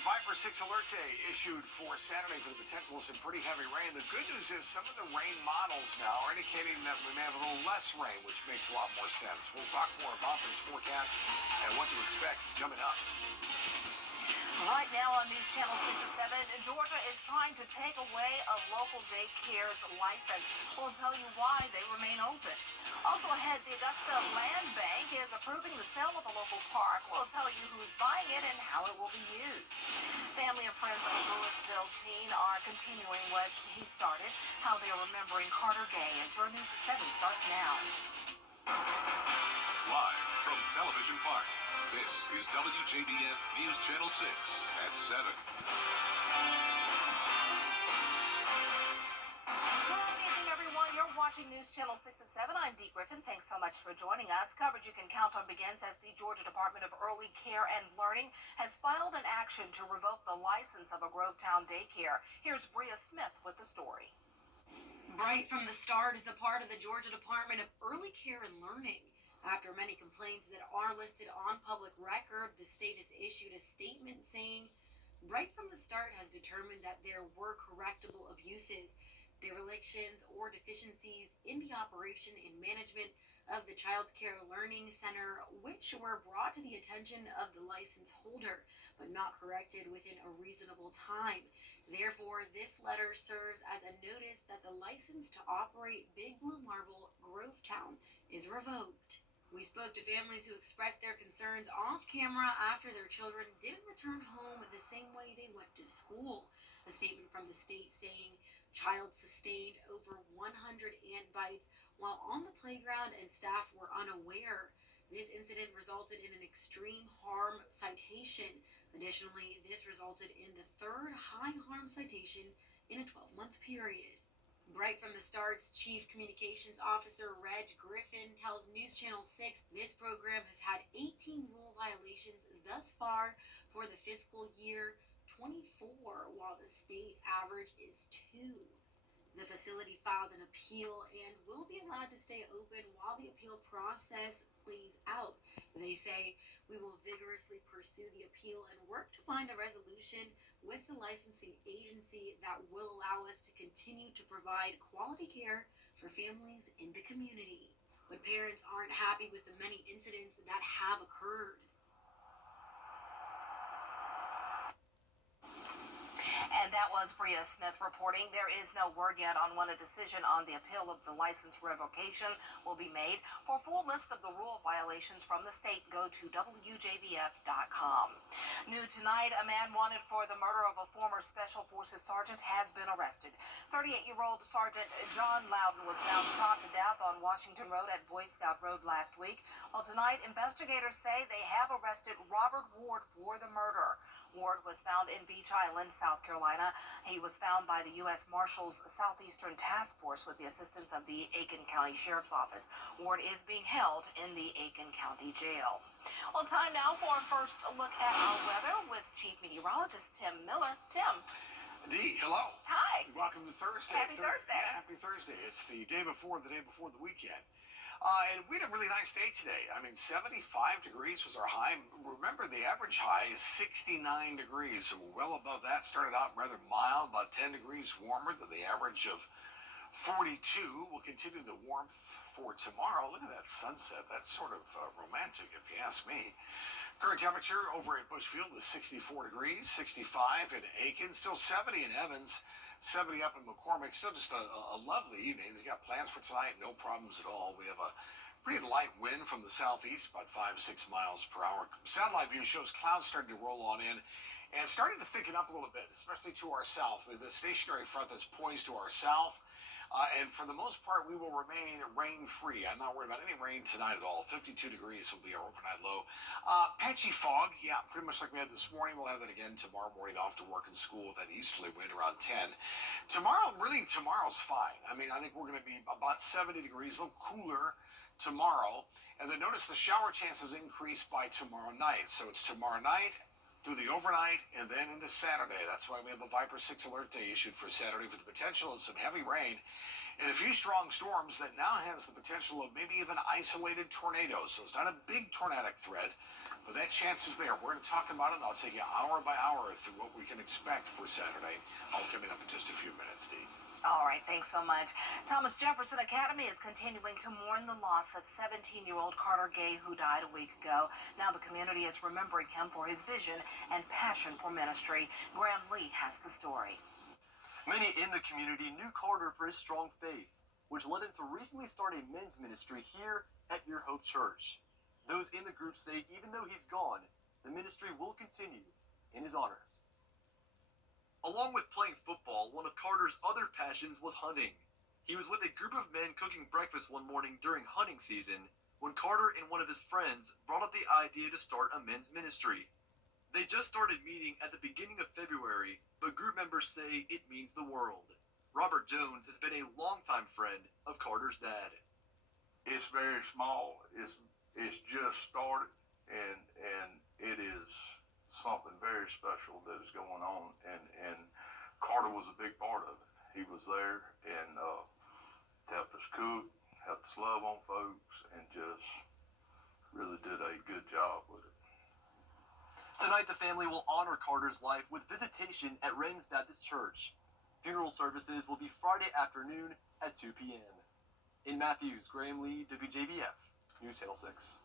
Viper 6 alert day issued for Saturday for the potential of some pretty heavy rain. The good news is some of the rain models now are indicating that we may have a little less rain, which makes a lot more sense. We'll talk more about this forecast and what to expect coming up. Right now on News Channel 6 and 7, Georgia is trying to take away a local daycare's license. We'll tell you why they remain open. Also ahead, the Augusta Land Bank is approving the sale of a local park. We'll tell you who's buying it and how it will be used. Family and friends of a Louisville teen are continuing what he started, how they're remembering Carter Gay. As your News at 7 starts now. Live from Television Park, this is WJBF News Channel 6 at 7. You're watching News Channel 6 at 7. I'm Dee Griffin. Thanks so much for joining us. Coverage you can count on begins as the Georgia Department of Early Care and Learning has filed an action to revoke the license of a Grovetown daycare. Here's Bria Smith with the story. Right from the start is a part of the Georgia Department of Early Care and Learning. After many complaints that are listed on public record, the state has issued a statement saying, right from the start has determined that there were correctable abuses, derelictions, or deficiencies in the operation and management of the Child Care Learning Center, which were brought to the attention of the license holder, but not corrected within a reasonable time. Therefore, this letter serves as a notice that the license to operate Big Blue Marble Grovetown is revoked. We spoke to families who expressed their concerns off camera after their children didn't return home the same way they went to school. A statement from the state saying child sustained over 100 ant bites while on the playground and staff were unaware. This incident resulted in an extreme harm citation. Additionally, this resulted in the third high harm citation in a 12-month period. Right from the start's Chief Communications Officer Reg Griffin tells News Channel 6 this program has had 18 rule violations thus far for the fiscal year 24, while the state average is 2. The facility filed an appeal and will be allowed to stay open while the appeal process plays out. They say, we will vigorously pursue the appeal and work to find a resolution with the licensing agency that will allow us to continue to provide quality care for families in the community. But parents aren't happy with the many incidents that have occurred. And that was Bria Smith reporting. There is no word yet on when a decision on the appeal of the license revocation will be made. For a full list of the rule violations from the state, go to WJBF.com. New tonight, a man wanted for the murder of a former Special Forces sergeant has been arrested. 38-year-old Sergeant John Loudon was found shot to death on Washington Road at Boy Scout Road last week. Well, tonight, investigators say they have arrested Robert Ward for the murder. Ward was found in Beach Island, South Carolina. He was found by the U.S. Marshals Southeastern Task Force with the assistance of the Aiken County Sheriff's Office. Ward is being held in the Aiken County Jail. Well, time now for a first look at our weather with Chief Meteorologist Tim Miller. Tim. Dee, hello. Hi. Welcome to Thursday. Happy Thursday. Yeah, happy Thursday. It's the day before the weekend. And we had a really nice day today. I mean, 75 degrees was our high. Remember, the average high is 69 degrees, so we're well above that. Started out rather mild, about 10 degrees warmer than the average of 42. We'll continue the warmth for tomorrow. Look at that sunset. That's sort of romantic, if you ask me. Current temperature over at Bushfield is 64 degrees, 65 in Aiken, still 70 in Evans, 70 up in McCormick. Still just a lovely evening. They've got plans for tonight, no problems at all. We have a pretty light wind from the southeast, about 5-6 miles per hour. Satellite view shows clouds starting to roll on in and starting to thicken up a little bit, especially to our south. We have the stationary front that's poised to our south. And for the most part, we will remain rain-free. I'm not worried about any rain tonight at all. 52 degrees will be our overnight low. Patchy fog, yeah, pretty much like we had this morning. We'll have that again tomorrow morning off to work and school with that easterly wind around 10. Tomorrow's fine. I mean, I think we're going to be about 70 degrees, a little cooler tomorrow. And then notice the shower chances increase by tomorrow night. So it's tomorrow night through the overnight and then into Saturday. That's why we have a Viper 6 alert day issued for Saturday for the potential of some heavy rain and a few strong storms that now has the potential of maybe even isolated tornadoes. So it's not a big tornadic threat, But that chance is there. We're going to talk about it, and I'll take you hour by hour through what we can expect for Saturday. All coming up in just a few minutes, Dee. All right, thanks so much. Thomas Jefferson Academy is continuing to mourn the loss of 17-year-old Carter Gay, who died a week ago. Now the community is remembering him for his vision and passion for ministry. Graham Lee has the story. Many in the community knew Carter for his strong faith, which led him to recently start a men's ministry here at Your Hope Church. Those in the group say even though he's gone, the ministry will continue in his honor. Along with playing football, one of Carter's other passions was hunting. He was with a group of men cooking breakfast one morning during hunting season when Carter and one of his friends brought up the idea to start a men's ministry. They just started meeting at the beginning of February, but group members say it means the world. Robert Jones has been a longtime friend of Carter's dad. It's very small. It's just started, and it is something very special that is going on, and Carter was a big part of it. He was there and helped us cook, helped us love on folks, and just really did a good job with it. Tonight, the family will honor Carter's life with visitation at Rains Baptist Church. Funeral services will be Friday afternoon at 2 p.m. In Matthews, Graham Lee, WJBF, News Channel 6.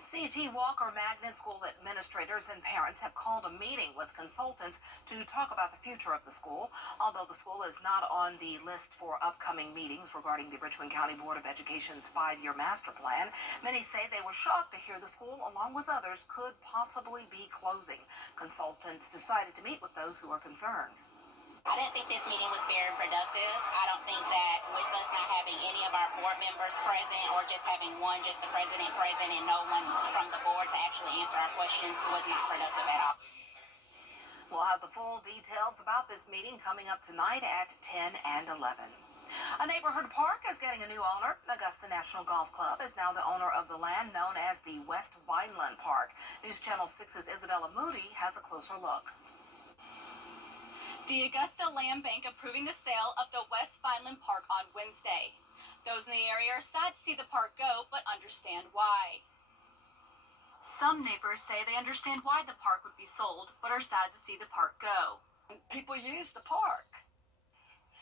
C.T. Walker Magnet School administrators and parents have called a meeting with consultants to talk about the future of the school. Although the school is not on the list for upcoming meetings regarding the Richmond County Board of Education's 5-year master plan, many say they were shocked to hear the school, along with others, could possibly be closing. Consultants decided to meet with those who are concerned. I didn't think this meeting was very productive. I don't think that with us not having any of our board members present or just having just the president present and no one from the board to actually answer our questions was not productive at all. We'll have the full details about this meeting coming up tonight at 10 and 11. A neighborhood park is getting a new owner. Augusta National Golf Club is now the owner of the land known as the West Vineland Park. News Channel 6's Isabella Moody has a closer look. The Augusta Land Bank approving the sale of the West Vineland Park on Wednesday. Those in the area are sad to see the park go, but understand why. Some neighbors say they understand why the park would be sold, but are sad to see the park go. People use the park,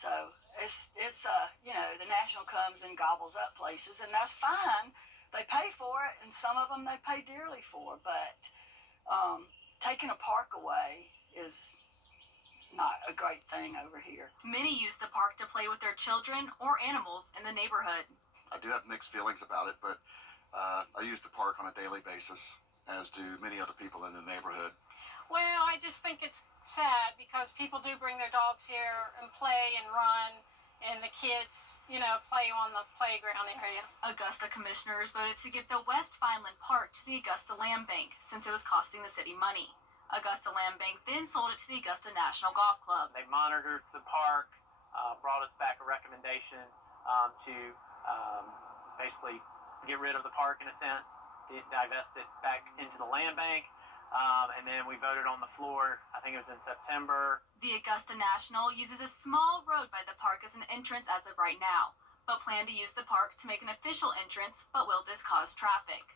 so it's the National comes and gobbles up places, and that's fine. They pay for it, and some of them they pay dearly for, but taking a park away is not a great thing over here. Many use the park to play with their children or animals in the neighborhood. I do have mixed feelings about it, but I use the park on a daily basis, as do many other people in the neighborhood. Well, I just think it's sad because people do bring their dogs here and play and run, and the kids, play on the playground area. Augusta commissioners voted to give the West Vineland Park to the Augusta Land Bank since it was costing the city money. Augusta Land Bank then sold it to the Augusta National Golf Club. They monitored the park, brought us back a recommendation to basically get rid of the park in a sense, divest it back into the land bank, and then we voted on the floor, I think it was in September. The Augusta National uses a small road by the park as an entrance as of right now, but plan to use the park to make an official entrance, but will this cause traffic?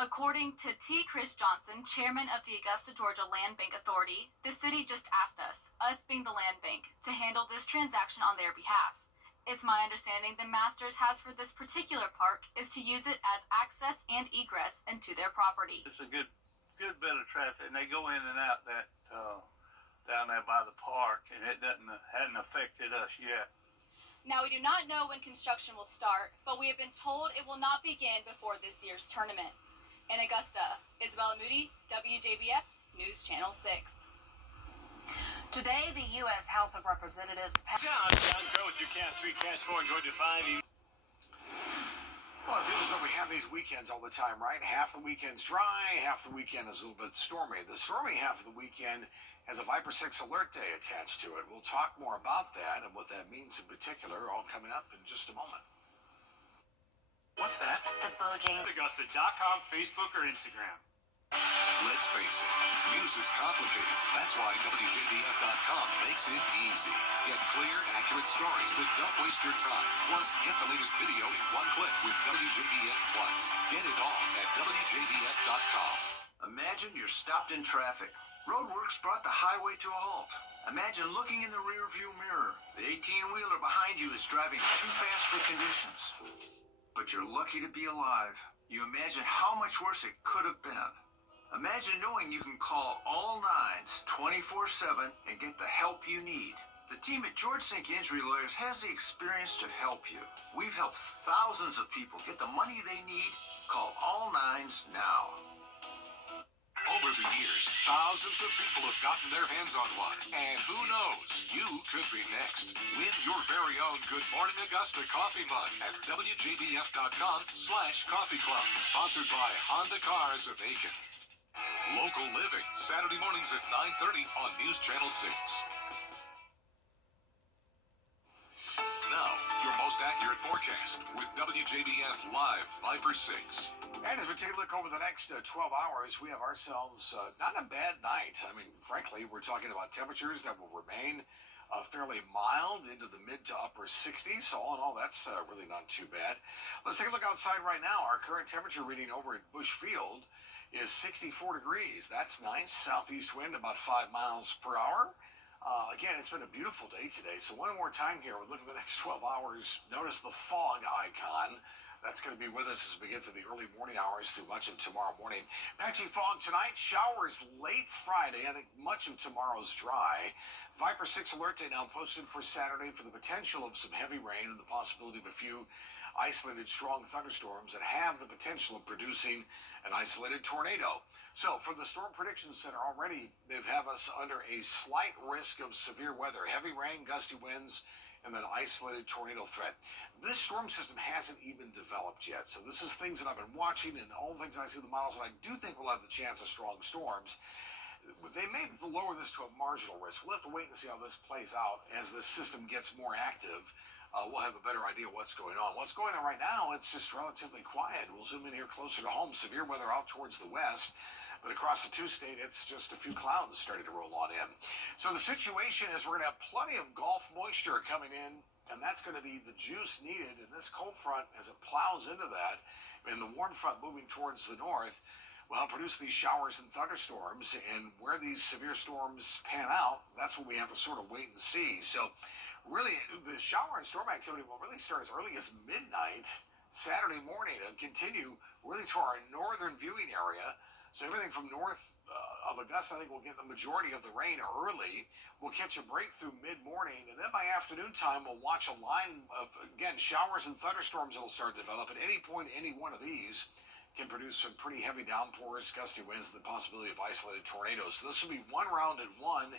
According to T. Chris Johnson, chairman of the Augusta, Georgia Land Bank Authority, the city just asked us being the land bank, to handle this transaction on their behalf. It's my understanding the Masters has for this particular park is to use it as access and egress into their property. It's a good bit of traffic, and they go in and out that down there by the park, and it hadn't affected us yet. Now, we do not know when construction will start, but we have been told it will not begin before this year's tournament. In Augusta, Isabella Moody, WJBF, News Channel 6. Today, the U.S. House of Representatives John Crow with your Cash 3, Cash 4, and Georgia 5. Well, it seems as though we have these weekends all the time, right? Half the weekend's dry, half the weekend is a little bit stormy. The stormy half of the weekend has a Viper 6 alert day attached to it. We'll talk more about that and what that means in particular, all coming up in just a moment. What's that? The Bojang. Augusta.com, Facebook, or Instagram. Let's face it, News news is complicated. That's why WJBF.com makes it easy. Get clear, accurate stories that don't waste your time. Plus, get the latest video in one click with WJBF Plus. Get it all at WJBF.com. Imagine you're stopped in traffic. Roadworks brought the highway to a halt. Imagine looking in the rearview mirror. The 18-wheeler behind you is driving too fast for conditions. But you're lucky to be alive. You imagine how much worse it could have been. Imagine knowing you can call all nines 24/7 and get the help you need. The team at George Sink Injury Lawyers has the experience to help you. We've helped thousands of people get the money they need. Call all nines now. Over the years, thousands of people have gotten their hands on one. And who knows, you could be next. Win your very own Good Morning Augusta coffee mug at WJBF.com/coffee club. Sponsored by Honda Cars of Aiken. Local Living, Saturday mornings at 9:30 on News Channel 6. Now, your most accurate forecast with WJBF Live Viper 6. And as we take a look over the next 12 hours, we have ourselves not a bad night. I mean, frankly, we're talking about temperatures that will remain fairly mild into the mid to upper 60s. So all in all, that's really not too bad. Let's take a look outside right now. Our current temperature reading over at Bush Field is 64 degrees. That's nice. Southeast wind about 5 miles per hour. Again, it's been a beautiful day today. So one more time here, we look at the next 12 hours. Notice the fog icon. That's going to be with us as we get through the early morning hours through much of tomorrow morning. Patchy fog tonight, showers late Friday. I think much of tomorrow's dry. Viper 6 alert day now posted for Saturday for the potential of some heavy rain and the possibility of a few isolated strong thunderstorms that have the potential of producing an isolated tornado. So from the Storm Prediction Center already, they have us under a slight risk of severe weather, heavy rain, gusty winds, and then isolated tornado threat. This storm system hasn't even developed yet. So this is things that I've been watching and all the things I see in the models, and I do think we'll have the chance of strong storms. They may lower this to a marginal risk. We'll have to wait and see how this plays out as this system gets more active. We'll have a better idea what's going on. What's going on right now, it's just relatively quiet. We'll zoom in here closer to home. Severe weather out towards the west. But across the two-state, it's just a few clouds starting to roll on in. So the situation is we're going to have plenty of Gulf moisture coming in, and that's going to be the juice needed in this cold front as it plows into that. And the warm front moving towards the north will help produce these showers and thunderstorms. And where these severe storms pan out, that's what we have to sort of wait and see. So really, the shower and storm activity will really start as early as midnight Saturday morning and continue really to our northern viewing area. So everything from north of Augusta, I think we'll get the majority of the rain early. We'll catch a breakthrough mid-morning, and then by afternoon time, we'll watch a line of, again, showers and thunderstorms that will start to develop. At any point, any one of these can produce some pretty heavy downpours, gusty winds, and the possibility of isolated tornadoes. So this will be one round at 1,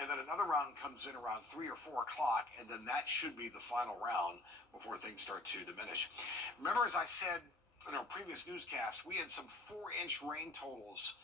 and then another round comes in around 3 or 4 o'clock, and then that should be the final round before things start to diminish. Remember, as I said in our previous newscast, we had some 4-inch rain totals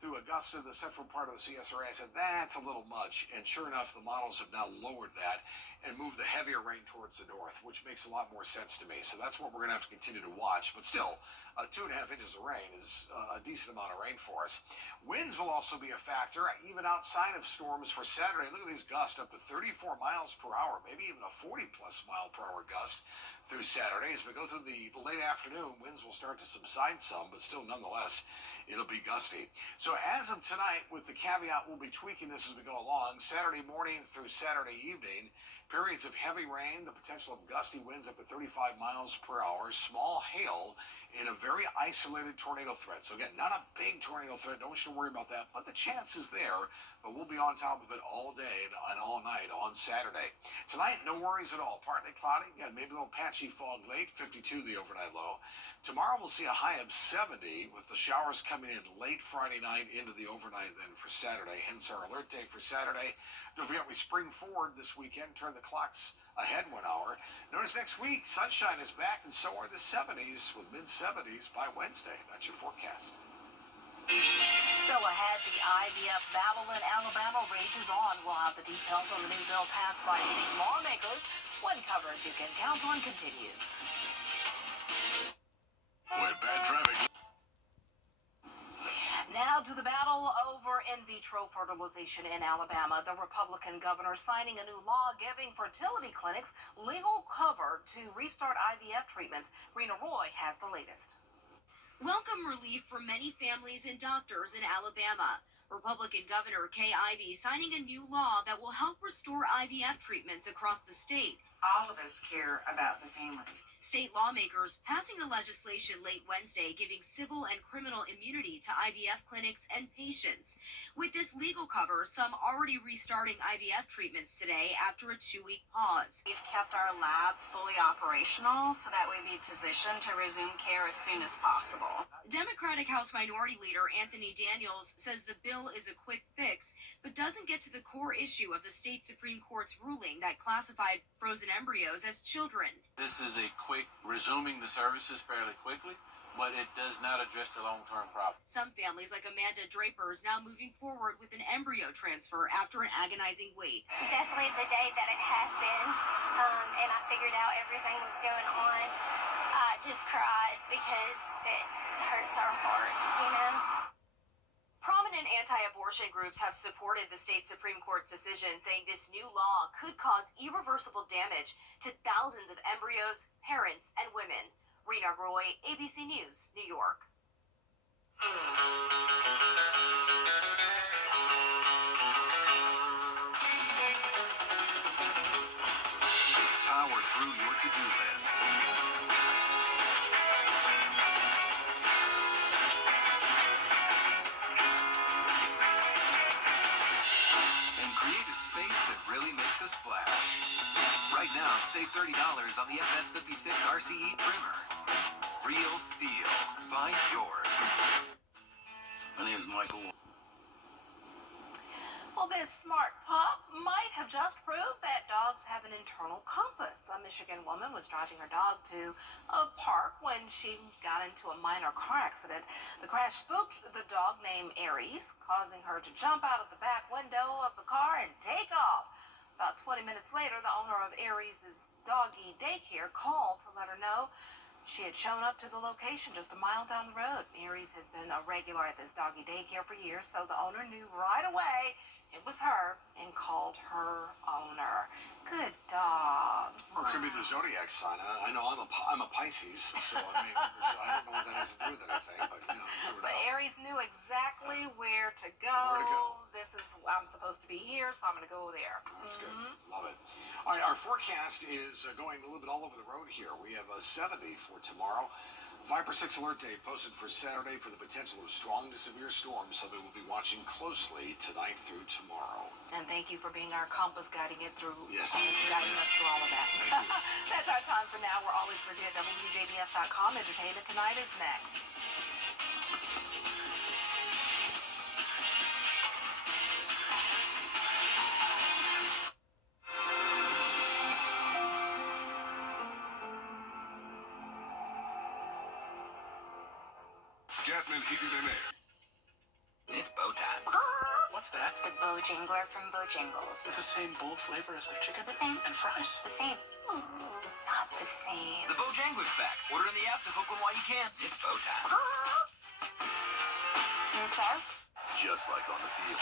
through Augusta, the central part of the CSRA. I said, that's a little much. And sure enough, the models have now lowered that and moved the heavier rain towards the north, which makes a lot more sense to me. So that's what we're going to have to continue to watch. But still, 2.5 inches of rain is a decent amount of rain for us. Winds will also be a factor, even outside of storms for Saturday. Look at these gusts up to 34 miles per hour, maybe even a 40-plus mile per hour gust through Saturday. As we go through the late afternoon, winds will start to subside some, but still nonetheless, it'll be gusty. So as of tonight, with the caveat, we'll be tweaking this as we go along. Saturday morning through Saturday evening, periods of heavy rain, the potential of gusty winds up to 35 miles per hour, small hail, and a very isolated tornado threat. So again, not a big tornado threat. Don't you worry about that, but the chance is there. But we'll be on top of it all day and all night on Saturday. Tonight, no worries at all. Partly cloudy. Again, maybe a little patchy fog late, 52 the overnight low. Tomorrow we'll see a high of 70 with the showers coming in late Friday night into the overnight then for Saturday. Hence our alert day for Saturday. Don't forget we spring forward this weekend. Turn the clocks ahead 1 hour. Notice next week, sunshine is back, and so are the 70s with mid-70s by Wednesday. That's your forecast. Still ahead, the IVF battle in Alabama rages on. We'll have the details on the new bill passed by state lawmakers when coverage you can count on continues. When bad traffic. Now to the battle over in vitro fertilization in Alabama. The Republican governor signing a new law giving fertility clinics legal cover to restart IVF treatments. Rena Roy has the latest. Welcome relief for many families and doctors in Alabama. Republican Governor Kay Ivey signing a new law that will help restore IVF treatments across the state. All of us care about the families. State lawmakers passing the legislation late Wednesday giving civil and criminal immunity to IVF clinics and patients. With this legal cover, some already restarting IVF treatments today after a 2-week pause. We've kept our lab fully operational so that we be positioned to resume care as soon as possible. Democratic House Minority Leader Anthony Daniels says the bill is a quick fix, but doesn't get to the core issue of the state Supreme Court's ruling that classified frozen embryos as children. This is a quick resuming the services fairly quickly, but it does not address the long-term problem. Some families, like Amanda Draper's, now moving forward with an embryo transfer after an agonizing wait. Definitely the day that it happened, and I figured out everything was going on, I just cried because it hurts our hearts, you know. Prominent anti-abortion groups have supported the state Supreme Court's decision, saying this new law could cause irreversible damage to thousands of embryos, parents, and women. Rena Roy, ABC News, New York. Power through your to-do list. And create a space that really makes a splash. Right now, save $30 on the FS56 RCE trimmer. Real steel. Find yours. My name is Michael. Well, this smart pup might have just proved that dogs have an internal compass. A Michigan woman was driving her dog to a park when she got into a minor car accident. The crash spooked the dog named Aries, causing her to jump out of the back window of the car and take off. About 20 minutes later, the owner of Aries' doggy daycare called to let her know she had shown up to the location just a mile down the road. Aries has been a regular at this doggy daycare for years, so the owner knew right away it was her and called her owner. Good dog. Or it could be the zodiac sign. I know I'm a Pisces, so I mean, I don't know what that has to do with anything, but you know, you never But know. Aries knew exactly where to go. Where to go. This is, I'm supposed to be here, so I'm going to go there. That's good. Love it. All right, our forecast is going a little bit all over the road here. We have a 70 for tomorrow. 5/6 alert day posted for Saturday for the potential of strong to severe storms, so we will be watching closely tonight through tomorrow. And thank you for being our compass, guiding it through, Yes. guiding us through all of that. That's our time for now. We're always with you at WJBF.com. Entertainment Tonight is next. Gatman Heated and Air. It's bow time. What's that? The Bojangler from Bojangles. It's the same bold flavor as the chicken The same? and fries. The same. Not the same. The Bojangler's back. Order in the app to hook 'em while you can. It's bow time. Can you serve? Just like on the field.